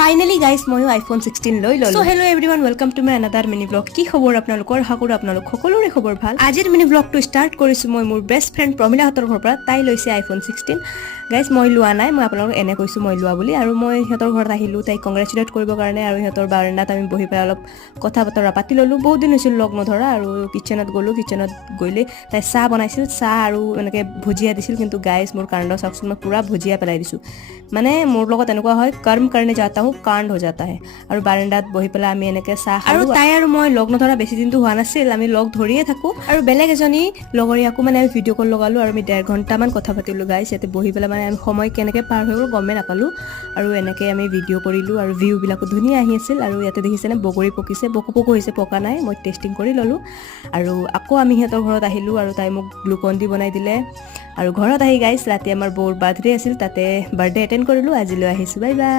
Finally guys, মই iPhone 16 লৈ ললো। So hello everyone, welcome to my another mini vlog. কি খবৰ আপোনালোকৰ? আশা কৰো আপোনালোক সকলোৰে খবৰ ভাল। আজিৰ mini vlog টো ষ্টাৰ্ট কৰিছো মই মোৰ বেষ্ট ফ্ৰেন্ড প্ৰমিলা হাতৰ ঘৰৰ পৰা। তাই লৈছে iPhone 16। গাইস মই লোৱা নাই, মই আপোনালোকক এনে কৈছো মই লোৱা বুলি। আৰু মই হাতৰ ঘৰত আহিলো তাই কংগ্ৰেচুলেট কৰিব কাৰণে, আৰু হাতৰ বাৰান্দাত আমি বহি পেলাই অলপ কথা বতৰা পাতি ললো। বহুত দিন হৈছিল লগ নধৰা। আৰু কিচেনত গলো, কিচেনত গইলে তাই চাহ বনাইছিল, চাহ আৰু এনেকে ভুজিয়া দিছিল। কিন্তু গাইস মোৰ কাণ্ড চাওকচোন, মই পুৰা ভুজিয়া পেলাই দিছো। মানে মোৰ লগত এনেকুৱা হয়, কৰ্ম करने जाता हूं कांड हो जाता है। আৰু বাৰান্দাত বহি পেলাই আমি এনেকে চাহ খালো। আৰু তাই আৰু মই লগ নধৰা বেছি দিনটো হোৱা নাছিল, আমি লগ ধৰিয়ে থাকো। আৰু বেলেগ এজনী লগৰীয়াকো মানে আমি ভিডিঅ' কল লগালো, আৰু আমি 1.5 ঘণ্টামান কথা পাতিলো গাইস। ইয়াতে বহি পেলাই মানে আমি সময় কেনেকে পাৰ হৈ গ'ল গমেই নাপালো। আৰু এনেকে আমি ভিডিঅ' কৰিলো, আৰু ভিউ বিলাকো ধুনীয়া আহি আছিল। আৰু ইয়াতে দেখিছেনে বগৰী পকিছে, পকু পকু হৈছে, পকা নাই। মই টেষ্টিং কৰি ললো। আৰু আকৌ আমি সিহঁতৰ ঘৰত আহিলো, আৰু তাই মোক গ্লুকন ডি বনাই দিলে। আৰু ঘৰত আহি গাইস ৰাতি আমাৰ বৌৰ বাৰ্থডে আছিল, তাতে বাৰ্থডে এটেন্ড কৰিলো। আজিলৈ আহিছো, বাই বাই।